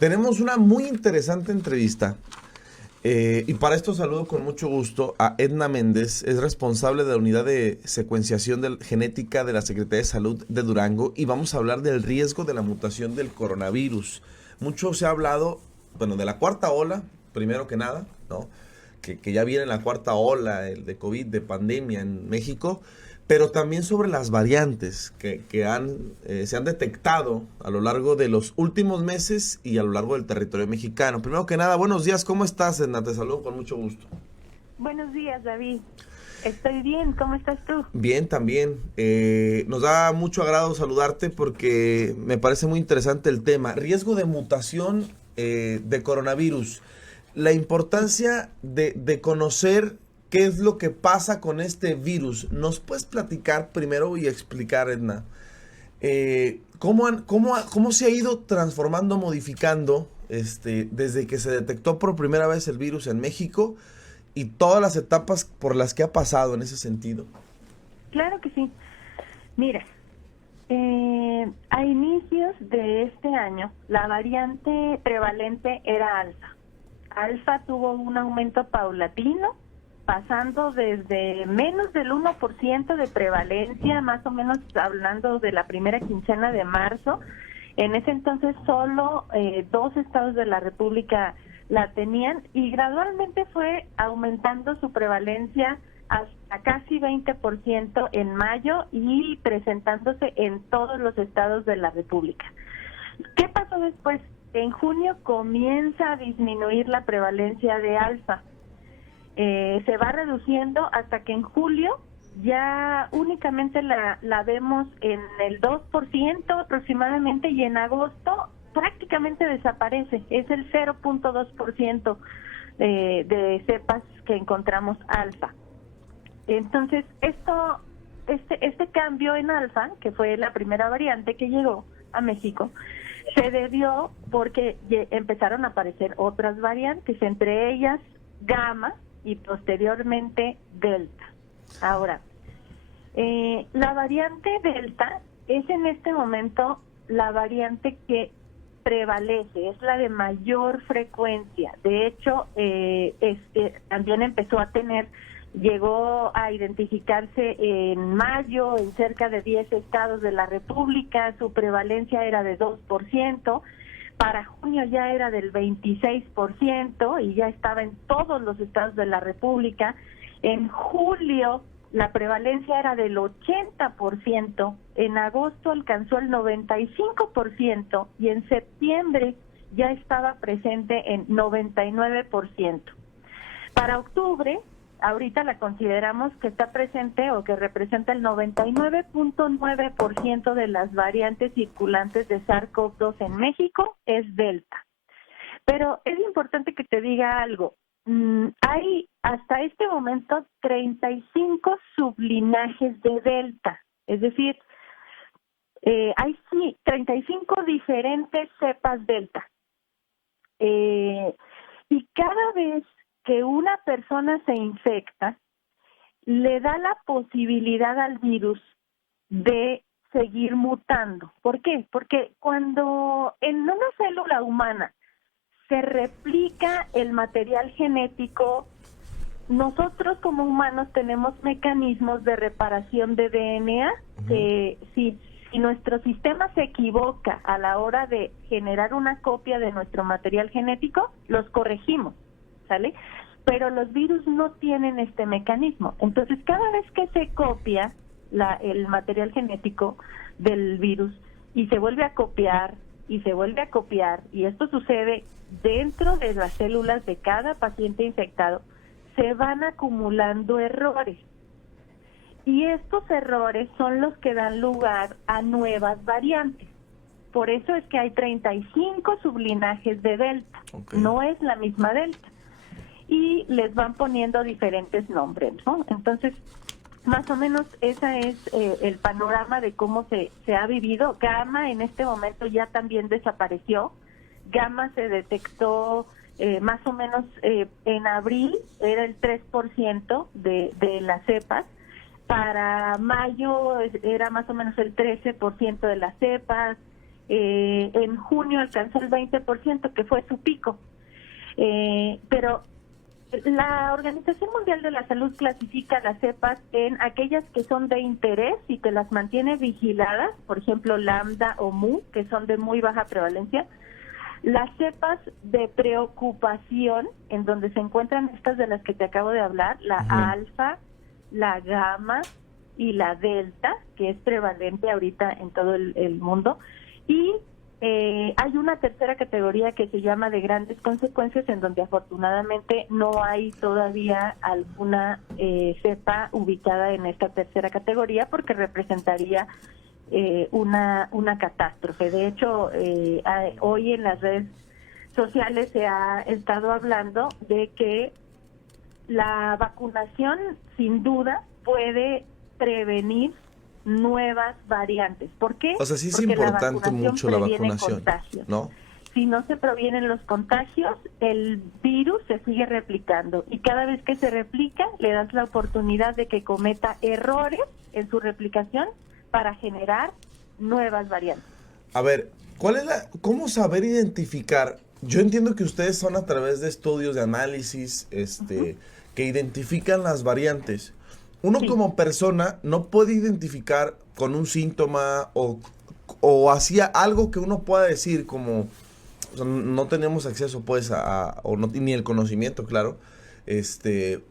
Tenemos una muy interesante entrevista y para esto saludo con mucho gusto a Edna Méndez, es responsable de la unidad de secuenciación genética de la Secretaría de Salud de Durango y vamos a hablar del riesgo de la mutación del coronavirus. Mucho se ha hablado, bueno, de la cuarta ola, primero que nada, ¿no? Que ya viene la cuarta ola el de COVID, de pandemia en México, pero también sobre las variantes se han detectado a lo largo de los últimos meses y a lo largo del territorio mexicano. Primero que nada, buenos días, ¿cómo estás, Edna? Te saludo con mucho gusto. Buenos días, David. Estoy bien, ¿cómo estás tú? Bien, también. Nos da mucho agrado saludarte porque me parece muy interesante el tema. Riesgo de mutación de coronavirus. La importancia de conocer qué es lo que pasa con este virus. ¿Nos puedes platicar primero y explicar, Edna, cómo se ha ido transformando, modificando desde que se detectó por primera vez el virus en México y todas las etapas por las que ha pasado en ese sentido? Claro que sí. Mira, a inicios de este año, la variante prevalente era alfa. Alfa tuvo un aumento paulatino, pasando desde menos del 1% de prevalencia, más o menos hablando de la primera quincena de marzo. En ese entonces solo 2 estados de la República la tenían y gradualmente fue aumentando su prevalencia hasta casi 20% en mayo y presentándose en todos los estados de la República. ¿Qué pasó después? En junio comienza a disminuir la prevalencia de alfa. Se va reduciendo hasta que en julio ya únicamente la vemos en el 2% aproximadamente y en agosto prácticamente desaparece, es el 0.2% de cepas que encontramos alfa. Entonces, este cambio en alfa, que fue la primera variante que llegó a México, se debió porque empezaron a aparecer otras variantes, entre ellas gamma y posteriormente delta. Ahora, la variante delta es en este momento la variante que prevalece, es la de mayor frecuencia. De hecho, también llegó a identificarse en mayo en cerca de 10 estados de la República, su prevalencia era de 2%, para junio ya era del 26% y ya estaba en todos los estados de la República. En julio la prevalencia era del 80%, en agosto alcanzó el 95% y en septiembre ya estaba presente en 99%. Para octubre, ahorita la consideramos que está presente o que representa el 99.9% de las variantes circulantes de SARS-CoV-2 en México es Delta. Pero es importante que te diga algo. Hay hasta este momento 35 sublinajes de Delta, es decir, hay 35 diferentes cepas Delta. Y cada vez que una persona se infecta, le da la posibilidad al virus de seguir mutando. ¿Por qué? Porque cuando en una célula humana se replica el material genético, nosotros como humanos tenemos mecanismos de reparación de DNA. Si nuestro sistema se equivoca a la hora de generar una copia de nuestro material genético, los corregimos, ¿sale? Pero los virus no tienen este mecanismo. Entonces, cada vez que se copia el material genético del virus y se vuelve a copiar y se vuelve a copiar, y esto sucede dentro de las células de cada paciente infectado, se van acumulando errores. Y estos errores son los que dan lugar a nuevas variantes. Por eso es que hay 35 sublinajes de Delta. Okay. No es la misma Delta. Y les van poniendo diferentes nombres, ¿no? Entonces, más o menos ese es el panorama de cómo se ha vivido. Gamma en este momento ya también desapareció. Gamma se detectó más o menos en abril, era el 3% de las cepas. Para mayo era más o menos el 13% de las cepas. en junio alcanzó el 20%, que fue su pico. Pero la Organización Mundial de la Salud clasifica las cepas en aquellas que son de interés y que las mantiene vigiladas, por ejemplo, lambda o mu, que son de muy baja prevalencia. Las cepas de preocupación, en donde se encuentran estas de las que te acabo de hablar, la alfa, la gamma y la delta, que es prevalente ahorita en todo el mundo. Y hay una tercera categoría que se llama de grandes consecuencias, en donde afortunadamente no hay todavía alguna cepa ubicada en esta tercera categoría, porque representaría una catástrofe. De hecho, hoy en las redes sociales se ha estado hablando de que la vacunación sin duda puede prevenir nuevas variantes. ¿Por qué? O sea, sí es Porque importante mucho la vacunación, contagios. ¿no? Si no se previenen los contagios, el virus se sigue replicando, y cada vez que se replica le das la oportunidad de que cometa errores en su replicación para generar nuevas variantes. A ver, ¿cómo saber identificar? Yo entiendo que ustedes son a través de estudios de análisis, que identifican las variantes. Uno como persona no puede identificar con un síntoma o hacía algo que uno pueda decir como, o sea, no tenemos acceso pues ni el conocimiento, claro,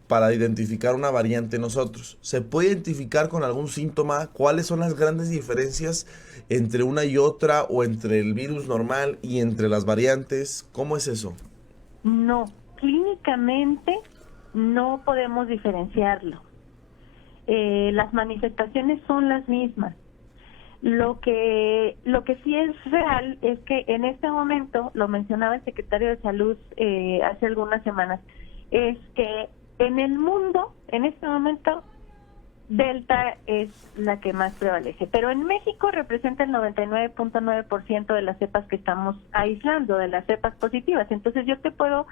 para identificar una variante nosotros. ¿Se puede identificar con algún síntoma? ¿Cuáles son las grandes diferencias entre una y otra, o entre el virus normal y entre las variantes? ¿Cómo es eso? No, clínicamente no podemos diferenciarlo. Las manifestaciones son las mismas. Lo que sí es real es que en este momento, lo mencionaba el secretario de Salud hace algunas semanas, es que en el mundo, en este momento, Delta es la que más prevalece, pero en México representa el 99.9% de las cepas que estamos aislando, de las cepas positivas. Entonces yo te puedo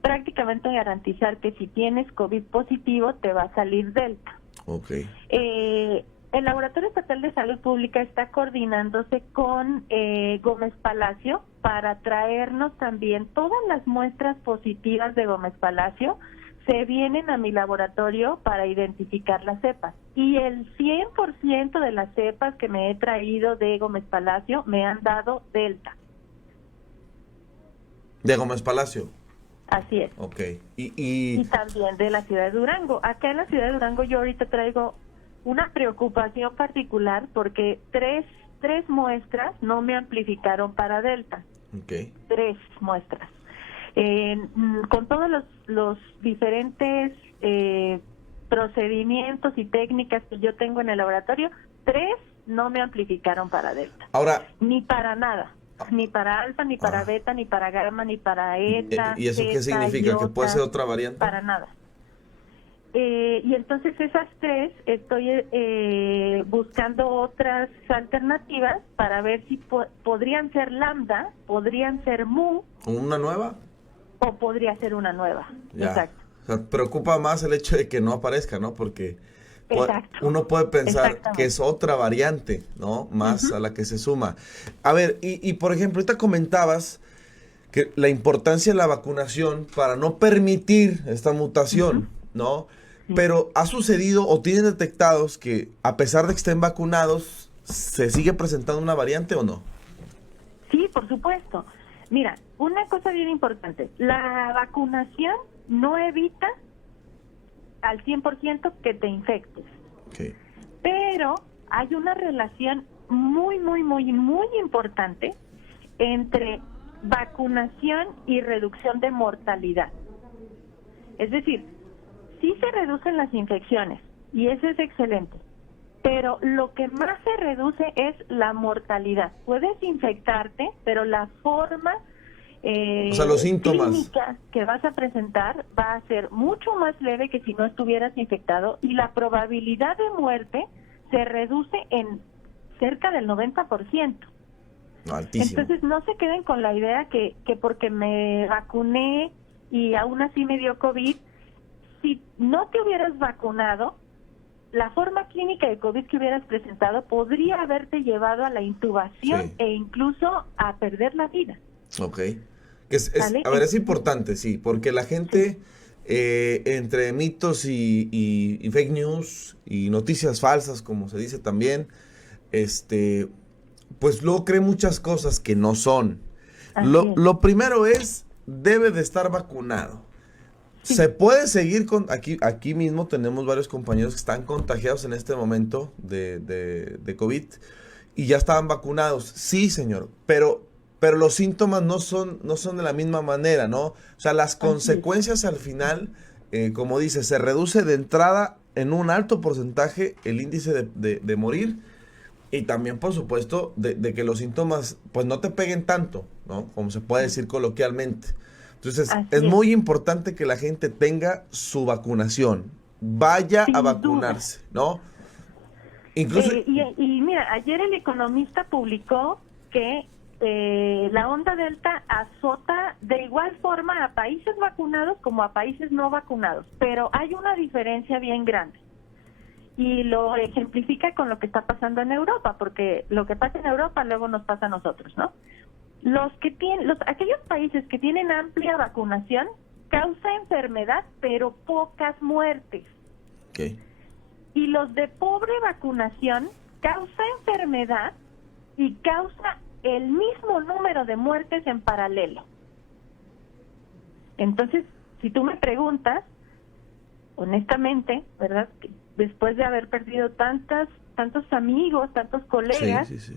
prácticamente garantizar que si tienes COVID positivo te va a salir Delta. Okay. El Laboratorio Estatal de Salud Pública está coordinándose con Gómez Palacio para traernos también todas las muestras positivas de Gómez Palacio. Se vienen a mi laboratorio para identificar las cepas. Y el 100% de las cepas que me he traído de Gómez Palacio me han dado Delta. ¿De Gómez Palacio? Así es. Ok. Y también de la ciudad de Durango. Acá en la ciudad de Durango yo ahorita traigo una preocupación particular porque tres muestras no me amplificaron para Delta. Okay. 3 muestras. Con todos los diferentes procedimientos y técnicas que yo tengo en el laboratorio, 3 no me amplificaron para Delta. Ahora, ni para nada. Ni para alfa, ni para beta, ni para gamma, ni para eta. ¿Y eso qué significa? Iota, ¿Que puede ser otra variante? Para nada. Y entonces esas 3 estoy buscando otras alternativas para ver si podrían ser lambda, podrían ser mu. ¿Una nueva? O podría ser una nueva. Ya. Exacto. O sea, preocupa más el hecho de que no aparezca, ¿no? Porque uno puede pensar que es otra variante, ¿no? Más a la que se suma. A ver, y por ejemplo, ahorita comentabas que la importancia de la vacunación para no permitir esta mutación, ¿no? Pero ¿ha sucedido o tienen detectados que a pesar de que estén vacunados, se sigue presentando una variante o no? Sí, por supuesto. Mira, una cosa bien importante, la vacunación no evita al 100% que te infectes. Okay. Pero hay una relación muy importante entre vacunación y reducción de mortalidad. Es decir, sí se reducen las infecciones y eso es excelente, pero lo que más se reduce es la mortalidad. Puedes infectarte, pero la forma o sea, los síntomas clínica que vas a presentar va a ser mucho más leve que si no estuvieras infectado, y la probabilidad de muerte se reduce en cerca del 90%. Altísimo. Entonces no se queden con la idea que porque me vacuné y aún así me dio COVID. Si no te hubieras vacunado, la forma clínica de COVID que hubieras presentado podría haberte llevado a la intubación Sí. e incluso a perder la vida. Ok. ¿Vale? A ver, es importante, sí, porque la gente, entre mitos y fake news y noticias falsas, como se dice también, pues luego cree muchas cosas que no son. Así es. Lo primero es, debe de estar vacunado. Sí. Se puede seguir con, aquí mismo tenemos varios compañeros que están contagiados en este momento de COVID y ya estaban vacunados. Sí, señor, pero los síntomas no son de la misma manera, ¿no? O sea, las consecuencias al final, como dice, se reduce de entrada en un alto porcentaje el índice de morir y también, por supuesto, de que los síntomas pues no te peguen tanto, ¿no? Como se puede decir coloquialmente. Entonces, es muy importante que la gente tenga su vacunación. Vaya Sin a vacunarse, ¿no? Incluso... y mira, ayer el Economista publicó que la onda Delta azota de igual forma a países vacunados como a países no vacunados, pero hay una diferencia bien grande. Y lo ejemplifica con lo que está pasando en Europa, porque lo que pasa en Europa luego nos pasa a nosotros, ¿no? Aquellos países que tienen amplia vacunación causa enfermedad, pero pocas muertes. Okay. Y los de pobre vacunación causa enfermedad y causa el mismo número de muertes en paralelo. Entonces, si tú me preguntas, honestamente, ¿verdad? Después de haber perdido tantos amigos, tantos colegas, sí.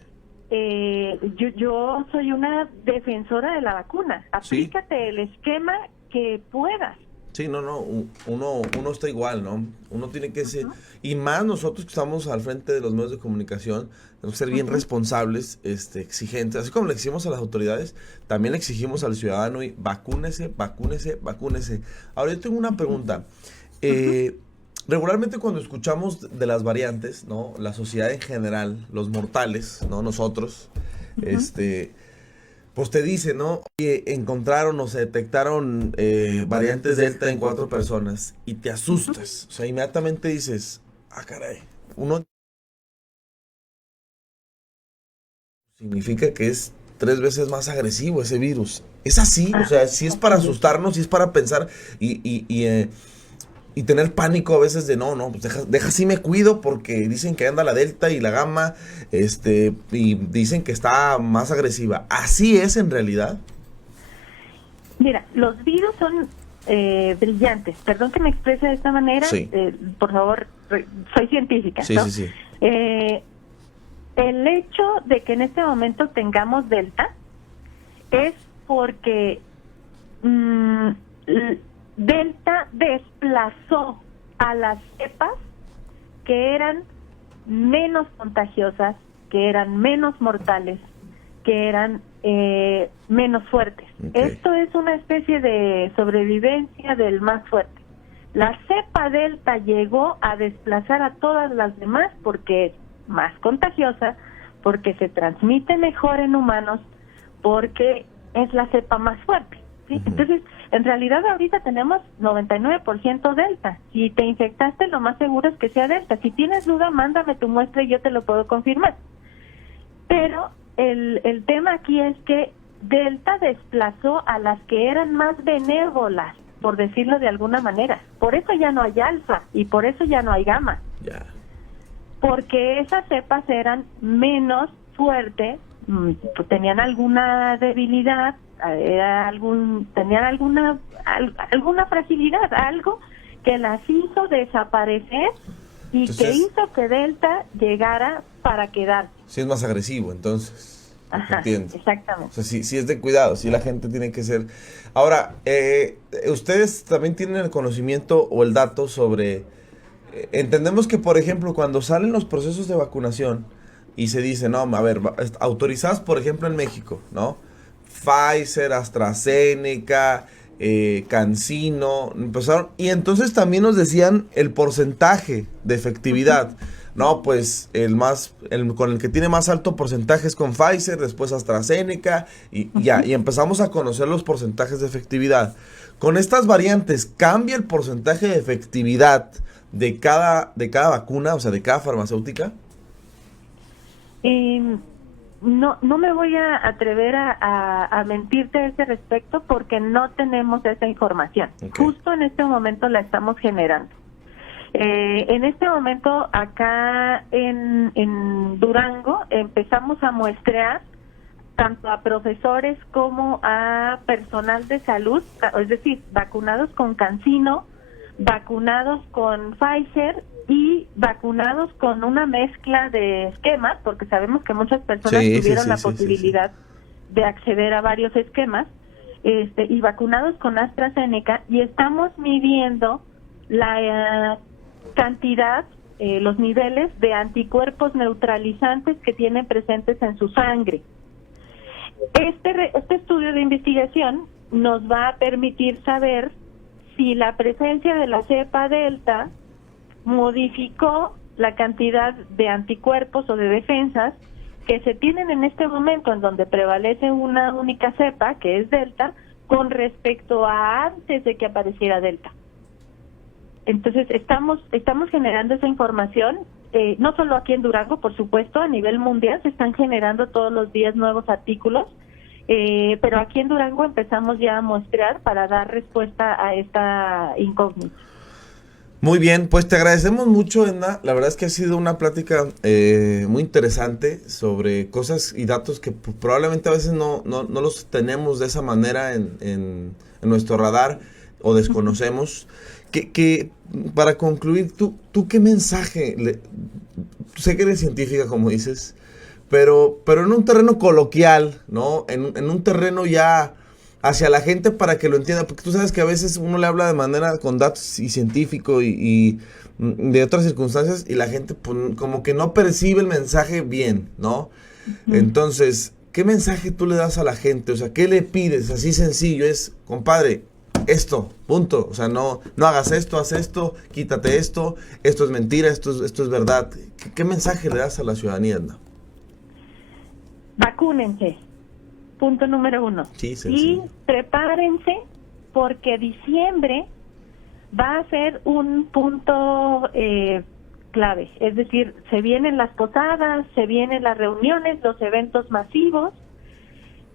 Yo soy una defensora de la vacuna. Aplícate el esquema que puedas. Sí, no, uno está igual, ¿no? Uno tiene que ser, y más nosotros que estamos al frente de los medios de comunicación, tenemos que ser bien responsables, exigentes, así como le exigimos a las autoridades, también le exigimos al ciudadano y vacúnese. Ahora yo tengo una pregunta. Regularmente cuando escuchamos de las variantes, ¿no? La sociedad en general, los mortales, ¿no? Nosotros, pues te dice, ¿no? Oye, encontraron o se detectaron variantes Delta en 4 personas y te asustas. O sea, inmediatamente dices, ah, caray, uno significa que es 3 veces más agresivo ese virus. Es así, o sea, si es para asustarnos, si es para pensar y tener pánico a veces de no, pues deja así me cuido porque dicen que anda la Delta y la Gamma, y dicen que está más agresiva. ¿Así es en realidad? Mira, los virus son brillantes. Perdón que me exprese de esta manera. Sí. Por favor, soy científica, Sí, ¿no? sí. El hecho de que en este momento tengamos Delta es porque Delta desplazó a las cepas que eran menos contagiosas, que eran menos mortales, que eran menos fuertes. Okay. Esto es una especie de sobrevivencia del más fuerte. La cepa Delta llegó a desplazar a todas las demás porque es más contagiosa, porque se transmite mejor en humanos, porque es la cepa más fuerte, ¿sí? Entonces, en realidad ahorita tenemos 99% Delta. Si te infectaste, lo más seguro es que sea Delta. Si tienes duda, mándame tu muestra y yo te lo puedo confirmar. Pero el tema aquí es que Delta desplazó a las que eran más benévolas, por decirlo de alguna manera. Por eso ya no hay alfa y por eso ya no hay gamma. Ya. Porque esas cepas eran menos fuertes, tenían alguna debilidad, tenían alguna fragilidad, algo que las hizo desaparecer y Entonces, que hizo que Delta llegara para quedar. Sí es más agresivo, entonces. Ajá, entiendo. exactamente. O sea, sí es de cuidado, sí la gente tiene que ser... Ahora, ustedes también tienen el conocimiento o el dato sobre... entendemos que, por ejemplo, cuando salen los procesos de vacunación y se dice, no, a ver, autorizadas, por ejemplo, en México, ¿no? Pfizer, AstraZeneca, CanSino, empezaron, y entonces también nos decían el porcentaje de efectividad. No, pues con el que tiene más alto porcentaje es con Pfizer, después AstraZeneca, y ya, y empezamos a conocer los porcentajes de efectividad. Con estas variantes, ¿cambia el porcentaje de efectividad de cada vacuna, o sea, de cada farmacéutica? No me voy a atrever a mentirte a ese respecto porque no tenemos esa información. Okay. Justo en este momento la estamos generando. En este momento acá en Durango empezamos a muestrear tanto a profesores como a personal de salud, es decir, vacunados con CanSino, vacunados con Pfizer y vacunados con una mezcla de esquemas, porque sabemos que muchas personas tuvieron la posibilidad de acceder a varios esquemas, y vacunados con AstraZeneca, y estamos midiendo la cantidad, los niveles de anticuerpos neutralizantes que tienen presentes en su sangre. Este estudio de investigación nos va a permitir saber si la presencia de la cepa Delta modificó la cantidad de anticuerpos o de defensas que se tienen en este momento en donde prevalece una única cepa, que es Delta, con respecto a antes de que apareciera Delta. Entonces, estamos generando esa información, no solo aquí en Durango, por supuesto, a nivel mundial se están generando todos los días nuevos artículos, pero aquí en Durango empezamos ya a muestrear para dar respuesta a esta incógnita. Muy bien, pues te agradecemos mucho, Edna. La verdad es que ha sido una plática muy interesante sobre cosas y datos que probablemente a veces no los tenemos de esa manera en nuestro radar o desconocemos. Que para concluir, ¿tú qué mensaje? Sé que eres científica, como dices, pero en un terreno coloquial, ¿no? En un terreno ya hacia la gente para que lo entienda, porque tú sabes que a veces uno le habla de manera con datos y científico y de otras circunstancias y la gente pues, como que no percibe el mensaje bien, ¿no? Entonces, ¿qué mensaje tú le das a la gente? O sea, ¿qué le pides? Así sencillo, es, compadre, esto, punto. O sea, no hagas esto, haz esto, quítate esto es mentira, esto es verdad. ¿Qué mensaje le das a la ciudadanía, Edna? Vacúnense, punto número 1. Sí, y prepárense porque diciembre va a ser un punto clave. Es decir, se vienen las posadas, se vienen las reuniones, los eventos masivos.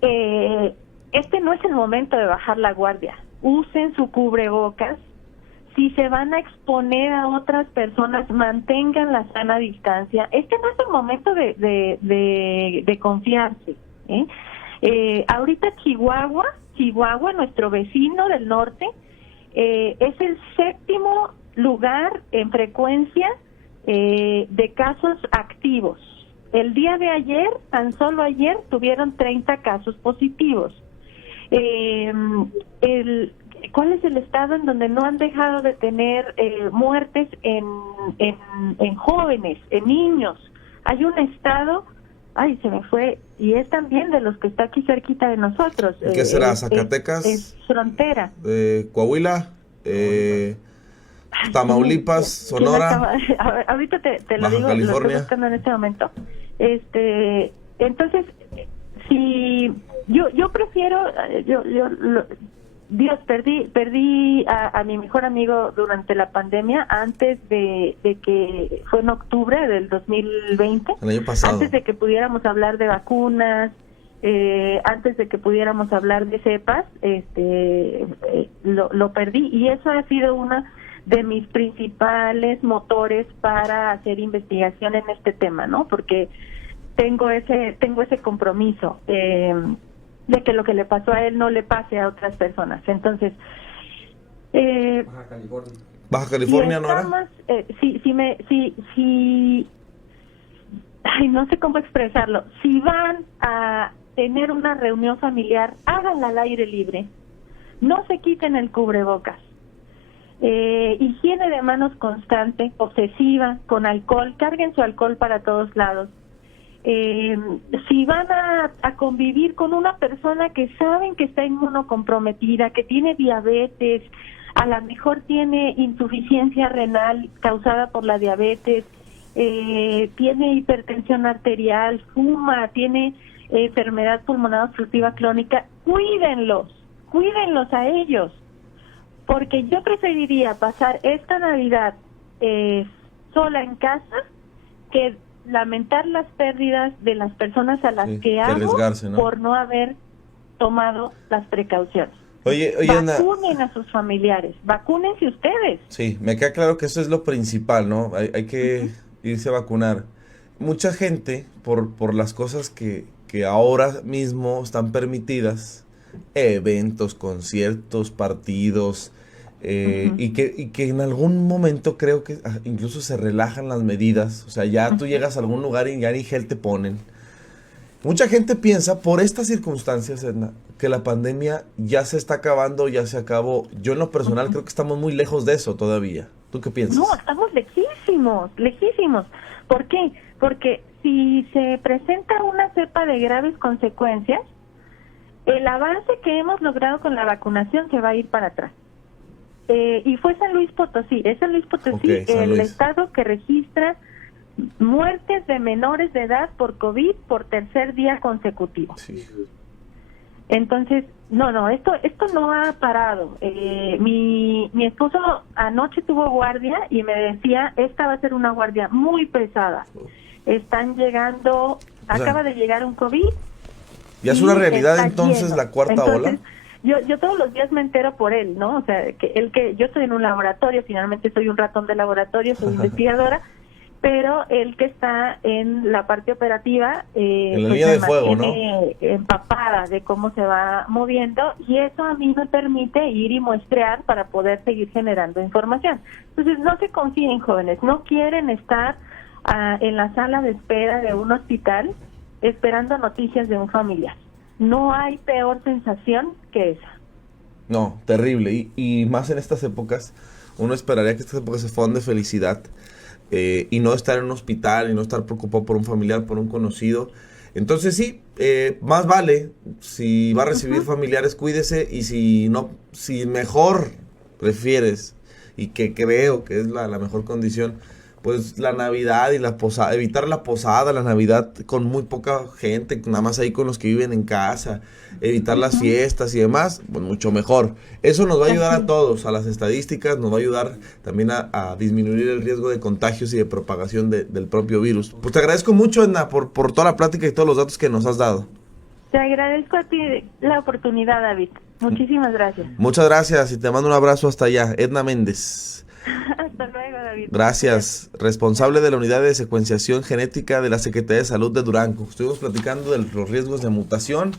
Este no es el momento de bajar la guardia. Usen su cubrebocas. Si se van a exponer a otras personas, mantengan la sana distancia. Este no es el momento de confiarse. Ahorita Chihuahua, nuestro vecino del norte, es el 7º lugar en frecuencia de casos activos. El día de ayer, tan solo ayer, tuvieron 30 casos positivos. ¿Cuál es el estado en donde no han dejado de tener muertes en jóvenes, en niños? Hay un estado, se me fue, y es también de los que está aquí cerquita de nosotros. ¿Qué será? ¿Zacatecas? Es frontera. Coahuila, Tamaulipas, Sonora. Ahorita te lo Baja digo, California. lo estoy buscando en este momento. Entonces, si yo prefiero, perdí a mi mejor amigo durante la pandemia, antes de que fue en octubre del 2020, el año pasado, antes de que pudiéramos hablar de vacunas, antes de que pudiéramos hablar de cepas, lo perdí, y eso ha sido una de mis principales motores para hacer investigación en este tema, ¿no? Porque tengo ese compromiso de que lo que le pasó a él no le pase a otras personas. Entonces, Baja California, ¿no era? No sé cómo expresarlo. Si van a tener una reunión familiar, háganla al aire libre. No se quiten el cubrebocas. Higiene de manos constante, obsesiva, con alcohol. Carguen su alcohol para todos lados. si van a convivir con una persona que saben que está inmunocomprometida, que tiene diabetes, a lo mejor tiene insuficiencia renal causada por la diabetes, tiene hipertensión arterial, fuma, tiene enfermedad pulmonar obstructiva crónica, cuídenlos a ellos, porque yo preferiría pasar esta Navidad sola en casa que lamentar las pérdidas de las personas a las que amo, ¿no?, por no haber tomado las precauciones. Oye, vacunen a sus familiares, vacúnense ustedes. Sí, me queda claro que eso es lo principal, ¿no? Hay que irse a vacunar. Mucha gente, por las cosas que ahora mismo están permitidas, eventos, conciertos, partidos, y que en algún momento creo que incluso se relajan las medidas. O sea, ya tú llegas a algún lugar y ya ni gel te ponen. Mucha gente piensa, por estas circunstancias, Edna, que la pandemia ya se está acabando, ya se acabó. Yo en lo personal creo que estamos muy lejos de eso todavía. ¿Tú qué piensas? No, estamos lejísimos. ¿Por qué? Porque si se presenta una cepa de graves consecuencias, el avance que hemos logrado con la vacunación se va a ir para atrás. Y fue San Luis Potosí, es San Luis Potosí, el estado que registra muertes de menores de edad por COVID por tercer día consecutivo. Sí. Entonces, esto no ha parado. Mi esposo anoche tuvo guardia y me decía, esta va a ser una guardia muy pesada. Están llegando, acaba de llegar un COVID. ¿Ya es una realidad entonces lleno. La cuarta ola? Yo todos los días me entero por él, ¿no? O sea, que yo estoy en un laboratorio, finalmente soy un ratón de laboratorio, soy investigadora, pero él que está en la parte operativa, en la línea de fuego, ¿no?, empapada de cómo se va moviendo, y eso a mí me permite ir y muestrear para poder seguir generando información. Entonces, no se confíen, jóvenes, no quieren estar en la sala de espera de un hospital esperando noticias de un familiar. No hay peor sensación que esa. No, terrible. Y más en estas épocas, uno esperaría que estas épocas se fueran de felicidad, y no estar en un hospital y no estar preocupado por un familiar, por un conocido. Entonces sí, más vale, si va a recibir familiares, cuídese, y si mejor prefieres, y que creo que es la mejor condición, pues la Navidad y la posada, evitar la posada, la Navidad con muy poca gente, nada más ahí con los que viven en casa, evitar las fiestas y demás, pues mucho mejor. Eso nos va a ayudar a todos, a las estadísticas, nos va a ayudar también a disminuir el riesgo de contagios y de propagación del propio virus. Pues te agradezco mucho, Edna, por toda la plática y todos los datos que nos has dado. Te agradezco a ti la oportunidad, David. Muchísimas gracias. Muchas gracias y te mando un abrazo hasta allá. Edna Méndez. Hasta luego, David. Gracias. Responsable de la unidad de secuenciación genética de la Secretaría de Salud de Durango. Estuvimos platicando de los riesgos de mutación.